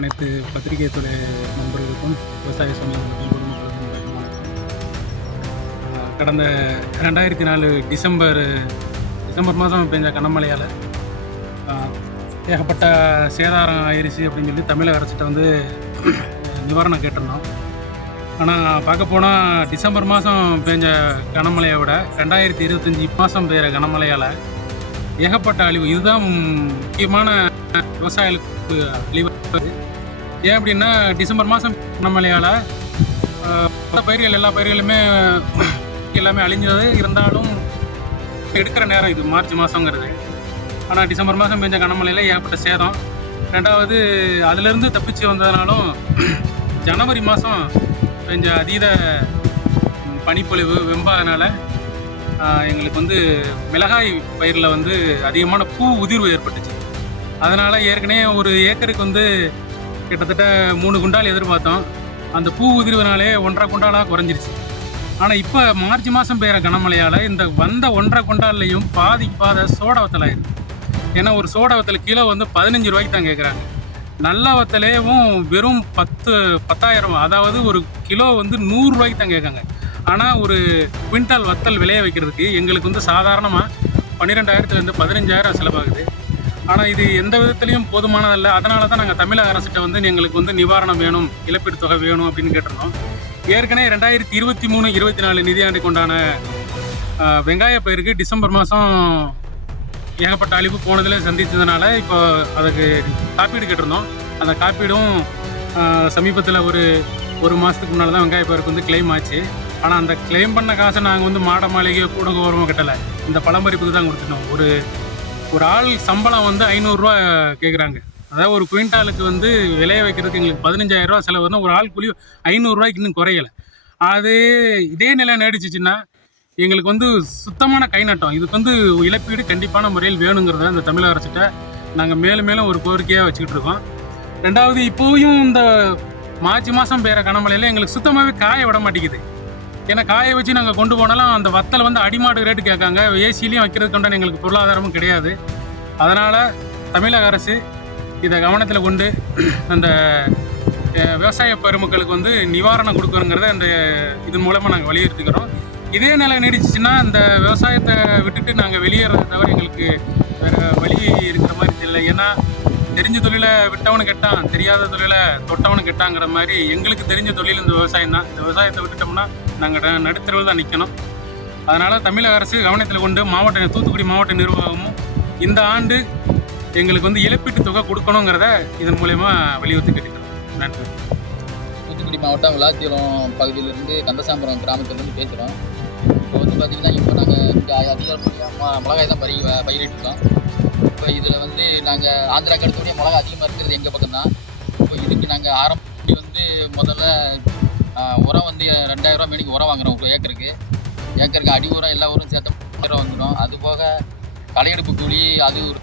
அனைத்து பத்திரிகை துறை நண்பர்களுக்கும் விவசாய சொந்தங்களுக்கும் பொதுமக்களுக்கும் வணக்கம். கடந்த 2004 டிசம்பர் மாதம் பெஞ்ச கனமழையால் ஏகப்பட்ட சேதாரம் ஆயிடுச்சு அப்படின்னு சொல்லி தமிழக அரசிட்ட வந்து நிவாரணம் கேட்டிருந்தோம். ஆனால் பார்க்க போனால் டிசம்பர் மாதம் பெஞ்ச கனமழையை விட 2025 மாதம் பெய்கிற கனமழையால் ஏகப்பட்ட அழிவு. இதுதான் முக்கியமான விவசாயிகளுக்கு அழிவு. ஏன் அப்படின்னா டிசம்பர் மாதம் கனமழையால் பயிர்கள் எல்லா பயிர்களுமே எல்லாமே அழிஞ்சது. இருந்தாலும் எடுக்கிற நேரம் இது மார்ச் மாதங்கிறது. ஆனால் டிசம்பர் மாதம் பெஞ்ச கனமழையில் ஏகப்பட்ட சேதம். ரெண்டாவது அதிலிருந்து தப்பிச்சு வந்ததுனாலும் ஜனவரி மாதம் பெஞ்ச அதீத பனிப்பொழிவு வெம்பாதனால எங்களுக்கு வந்து மிளகாய் பயிரில் வந்து அதிகமான பூ உதிர்வு ஏற்பட்டுச்சு. அதனால் ஏற்கனவே ஒரு ஏக்கருக்கு வந்து கிட்டத்தட்ட 3 குண்டால் எதிர்பார்த்தோம். அந்த பூ உதிர்வுனாலே 1.5 குண்டாலாக குறைஞ்சிருச்சு. ஆனால் இப்போ மார்ச் மாதம் பெய்கிற கனமழையால் இந்த வந்த 1.5 குண்டால்லையும் பாதை சோடா வத்தல் ஆயிடுது. ஏன்னா ஒரு சோடா வத்தல் கிலோ வந்து 15 ரூபாய்க்கு தான் கேட்குறாங்க. நல்ல வத்தலேவும் வெறும் 10,000, அதாவது ஒரு கிலோ வந்து 100 ரூபாய்க்கு தான் கேட்காங்க. ஆனால் ஒரு குவிண்டால் வத்தல் விளைய வைக்கிறதுக்கு எங்களுக்கு வந்து சாதாரணமாக 12,000 15,000 செலவாகுது. ஆனால் இது எந்த விதத்துலையும் போதுமானதல்ல. அதனால தான் நாங்கள் தமிழக அரசிட்ட வந்து எங்களுக்கு வந்து நிவாரணம் வேணும், இழப்பீடு தொகை வேணும் அப்படின்னு கேட்டிருந்தோம். ஏற்கனவே 2023-24 நிதியாண்டுக்கு உண்டான வெங்காய பயிருக்கு டிசம்பர் மாதம் ஏகப்பட்ட அழிவு போனதில் சந்தித்ததுனால இப்போ அதுக்கு காப்பீடு கேட்டிருந்தோம். அந்த காப்பீடும் சமீபத்தில் ஒரு மாதத்துக்கு முன்னால் தான் வெங்காய பயிருக்கு வந்து கிளைம் ஆச்சு. ஆனால் அந்த கிளைம் பண்ண காசை நாங்கள் வந்து மாட மாளிகையோ கூட கௌரவம் கட்டலை, இந்த பழம்பறிப்புக்கு தான் கொடுத்துட்டோம். ஒரு ஆள் சம்பளம் வந்து 500 ரூபா கேட்குறாங்க. அதாவது ஒரு குவிண்டாலுக்கு வந்து விளைய வைக்கிறதுக்கு எங்களுக்கு 15,000 ரூபா செலவுனா ஒரு ஆள் கூலி 500 ரூபாய்க்கு இன்னும் குறையலை. அது இதே நிலை நீடிச்சிச்சின்னா எங்களுக்கு வந்து சுத்தமான கை நட்டம். இதுக்கு வந்து இழப்பீடு கண்டிப்பான முறையில் வேணுங்கிறத அந்த தமிழக அரசிட்ட நாங்கள் மேலும் ஒரு கோரிக்கையாக வச்சுக்கிட்டு இருக்கோம். ரெண்டாவது இப்போவும் இந்த மார்ச் மாதம் பெய்கிற கனமழையில் எங்களுக்கு சுத்தமாகவே காய விட மாட்டேங்குது. ஏன்னா காய வச்சு நாங்கள் கொண்டு போனாலும் அந்த வத்தலை வந்து அடிமாடு ரேட்டு கேட்காங்க. ஏசிலையும் வைக்கிறதுக்கு கொண்டான எங்களுக்கு பொருளாதாரமும் கிடையாது. அதனால் தமிழக அரசு இதை கவனத்தில் கொண்டு அந்த விவசாய பெருமக்களுக்கு வந்து நிவாரணம் கொடுக்கணுங்கிறத இதன் மூலமாக நாங்கள் வலியுறுத்திக்கிறோம். இதே நிலை நீடிச்சிச்சுன்னா இந்த விவசாயத்தை விட்டுட்டு நாங்கள் வெளியேறதை தவிர எங்களுக்கு வேறு வழி இருக்கிற மாதிரி தெரியல. ஏன்னா தெரிஞ்ச தொழிலை விட்டவனு கெட்டான், தெரியாத தொழிலை தொட்டவனு கெட்டாங்கிற மாதிரி எங்களுக்கு தெரிஞ்ச தொழில் இந்த விவசாயம் தான். இந்த விவசாயத்தை விட்டுட்டோம்னா நாங்கள் நடுத்தரவில் தான் நிற்கணும். அதனால் தமிழக அரசு கவனத்தில் கொண்டு தூத்துக்குடி மாவட்ட நிர்வாகமும் இந்த ஆண்டு எங்களுக்கு வந்து இழப்பீட்டு தொகை கொடுக்கணுங்கிறத இதன் மூலயமா வலியுறுத்தி கேட்டுக்கிறோம். நன்றி. தூத்துக்குடி மாவட்டம் விளாத்திரம் பகுதியிலிருந்து கந்தசாம்பரம் கிராமத்திலேருந்து பேசுகிறோம். இப்போ வந்து பார்த்திங்கன்னா இப்போ நாங்கள் இங்கே அதிகப்படியாக மிளகாய் தான் பயிரிட்டுருக்கோம். இப்போ இதில் வந்து நாங்கள் ஆந்திரா கடத்தோடைய மிளகாய் அதிகமாக இருக்கிறது எங்கள் பக்கம்தான். இப்போ இதுக்கு நாங்கள் ஆரம்பி வந்து முதல்ல உரம் வந்து 2,000 ரூபா மேனிக்கு உரம் வாங்குகிறோம். ஒரு ஏக்கருக்கு அடி உரம் எல்லா உரம் சேர்த்து 1000 ரூபா வந்துடும். அது போக களையெடுப்பு கூலி அது ஒரு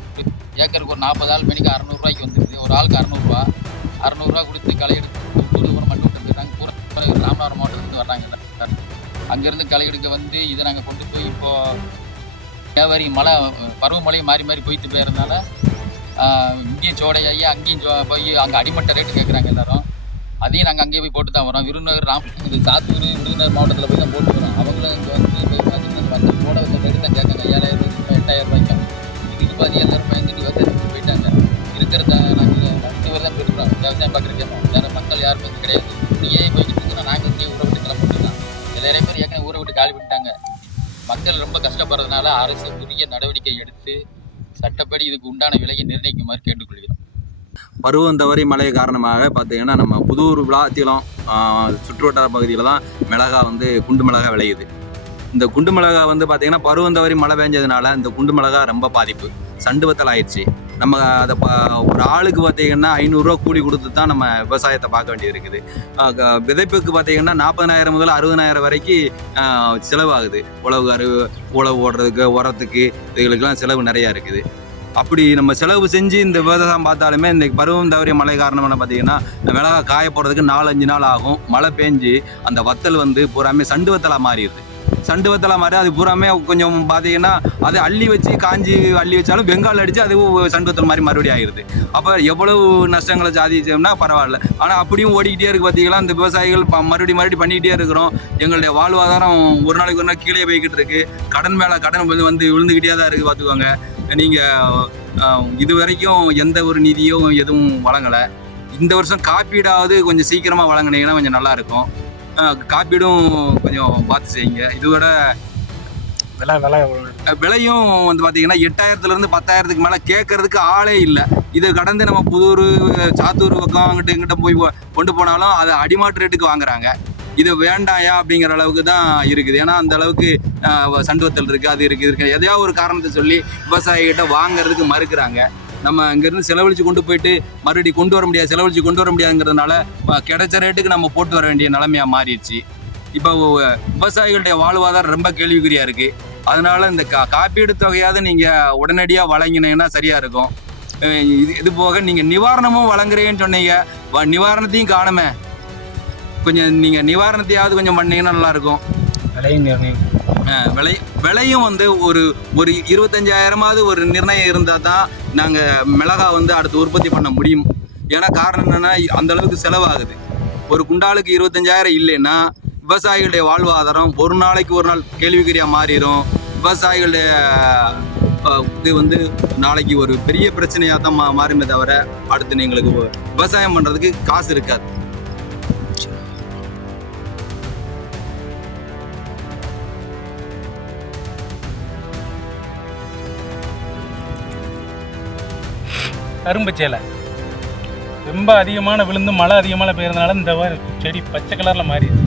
ஏக்கருக்கு ஒரு 40 ஆள் மேனிக்கு 600 ரூபாய்க்கு வந்துடுது. ஒரு ஆளுக்கு 600 ரூபா கொடுத்து களையெடுப்பு கூலி உரம் மட்டும் விட்டுருக்காங்க. ராமநாதபுரம் மாவட்டத்துலேருந்து வர்றாங்க. அங்கேருந்து களை எடுக்க வந்து இதை நாங்கள் கொண்டு போய் இப்போது தேவரி பருவமழை மாறி போய்த்து போயிருந்தால இங்கேயும் சோடையாகி அங்கேயும் போய் அங்கே அடிமட்ட ரேட்டு கேட்குறாங்க எல்லோரும். அதையும் நாங்கள் அங்கேயே போய் போட்டு தான் வரோம். விருதுநகர் இது சாத்தூர் விருதுநகர் மாவட்டத்தில் போய் தான் போட்டு வரோம். அவங்களும் இங்கே வந்து போய் பார்த்திங்கன்னா வந்து போட வச்ச ரேட்டு தான் கேட்காங்க. 7,000 ரூபாய் 8,000 ரூபாய்க்கும். இதுக்கு பார்த்து எல்லோரும் பயந்துட்டு விவசாயத்துக்கு போயிட்டாங்க. இருக்கிறத நாங்கள் 2 பேர் தான் போயிருக்கிறோம். விவசாயம் பார்க்குறக்கேமோ வேறு மக்கள் யாரும் வந்து கிடையாது. இப்படியே போய்கிட்டு இருக்கிறோம். நாங்கள் இங்கேயே ஊரை விட்டு கிளம்பிட்டுருக்கோம். நிறைய பேர் ஏற்கனவே ஊரை விட்டு காலி பண்ணிட்டாங்க. மக்கள் ரொம்ப கஷ்டப்படுறதுனால அரசு உரிய நடவடிக்கை எடுத்து சட்டப்படி இதுக்கு உண்டான விலையை நிர்ணயிக்குமாறு கேட்டுக்கொள்கிறோம். பருவம் தவறி மழை காரணமாக பார்த்திங்கன்னா நம்ம புதூர் விளாத்திலம் சுற்றுவட்டார பகுதியில் தான் மிளகாய் வந்து குண்டு மிளகாய் விளையுது. இந்த குண்டு மிளகாய் வந்து பார்த்திங்கன்னா பருவம் தவறி மழை பெஞ்சதுனால இந்த குண்டு மிளகாய் ரொம்ப பாதிப்பு, சண்டு வத்தல் ஆயிடுச்சு. நம்ம அதை ஒரு ஆளுக்கு பார்த்திங்கன்னா 500 ரூபா கூலி கொடுத்து தான் நம்ம விவசாயத்தை பார்க்க வேண்டியது இருக்குது. விதைப்புக்கு பார்த்திங்கன்னா 40,000 முதல் 60,000 வரைக்கும் செலவாகுது. உழவு ஓடுறதுக்கு, உரத்துக்கு, இதுகளுக்கெல்லாம் செலவு நிறையா இருக்குது. அப்படி நம்ம செலவு செஞ்சு இந்த விவசாயம் பார்த்தாலுமே இந்த பருவம் தவறிய மழை காரணமான பார்த்திங்கன்னா இந்த மிளகாய் காய போடுறதுக்கு 4-5 நாள் ஆகும். மழை பெஞ்சு அந்த வத்தல் வந்து பூராமே சண்டு வத்தலாக மாறிடுது. சண்டு வத்தலை மாதிரி அது பூராமே கொஞ்சம் பார்த்தீங்கன்னா அது அள்ளி வச்சு காஞ்சி அள்ளி வச்சாலும் வெங்காயம் அடித்து அது சண்டு வத்தல் மாதிரி மறுபடியும் ஆயிடுது. அப்போ எவ்வளவு நஷ்டங்களை சாதிச்சோம்னா பரவாயில்ல. ஆனால் அப்படியும் ஓடிக்கிட்டே இருக்குது. பார்த்தீங்கன்னா இந்த விவசாயிகள் மறுபடியும் பண்ணிக்கிட்டே இருக்கிறோம். எங்களுடைய வாழ்வாதாரம் ஒரு நாளைக்கு ஒரு நாள் கீழே போய்கிட்டு இருக்கு. கடன் மேலே கடன் வந்து விழுந்துக்கிட்டே தான் இருக்குது. பார்த்துக்கோங்க. நீங்கள் இது வரைக்கும் எந்த ஒரு நிதியும் எதுவும் வழங்கலை. இந்த வருஷம் காப்பீடாவது கொஞ்சம் சீக்கிரமாக வழங்கினீங்கன்னா கொஞ்சம் நல்லாயிருக்கும். காப்பீடும் கொஞ்சம் பார்த்து செய்யுங்க. இதோட விலையும் வந்து பார்த்தீங்கன்னா 8000லேருந்து 10,000க்கு மேலே கேட்கறதுக்கு ஆளே இல்லை. இதை கடந்து நம்ம புதூர் சாத்தூர் பக்கம் அங்கிட்ட இங்கிட்ட போய் கொண்டு போனாலும் அதை அடிமாட்டு ரேட்டுக்கு வாங்குறாங்க. இது வேண்டாயா அப்படிங்கிற அளவுக்கு தான் இருக்குது. ஏன்னா அந்த அளவுக்கு சண்டுவத்தல் இருக்குது, அது இருக்குது. எதையாவது ஒரு காரணத்தை சொல்லி விவசாயிகிட்ட வாங்குறதுக்கு மறுக்கிறாங்க. நம்ம இங்கேருந்து செலவழித்து கொண்டு போயிட்டு மறுபடியும் கொண்டு வர முடியாது, செலவழித்து கொண்டு வர முடியாதுங்கிறதுனால கிடைச்ச ரேட்டுக்கு நம்ம போட்டு வர வேண்டிய நிலைமையாக மாறிடுச்சு. இப்போ விவசாயிகளுடைய வாழ்வாதாரம் ரொம்ப கேள்விக்குறியாக இருக்குது. அதனால் இந்த காப்பீடு தொகையாவது நீங்கள் உடனடியாக வழங்கினீங்கன்னா சரியாக இருக்கும். இது போக நீங்கள் நிவாரணமும் வழங்குறீங்கன்னு சொன்னீங்க, நிவாரணத்தையும் காணுமே. கொஞ்சம் நீங்கள் நிவாரணத்தையாவது கொஞ்சம் பண்ணீங்கன்னா நல்லாயிருக்கும். விலையும் வந்து ஒரு 25,000 ஒரு நிர்ணயம் இருந்தால் தான் நாங்கள் மிளகா வந்து அடுத்து உற்பத்தி பண்ண முடியும். ஏன்னா காரணம் என்னென்னா அந்தளவுக்கு செலவாகுது. ஒரு குண்டாலுக்கு 25,000 இல்லைன்னா விவசாயிகளுடைய வாழ்வாதாரம் ஒரு நாளைக்கு ஒரு நாள் கேள்விக்குறியாக மாறிடும். விவசாயிகளுடைய இது வந்து நாளைக்கு ஒரு பெரிய பிரச்சனையாக தான் மாறுமே தவிர அடுத்து எங்களுக்கு விவசாயம் பண்ணுறதுக்கு காசு இருக்காது. கரும்பு சேலை ரொம்ப அதிகமான விழுந்து மழை அதிகமாக பெய்யறதுனால இந்த செடி பச்சை கலரில் மாறிடுது.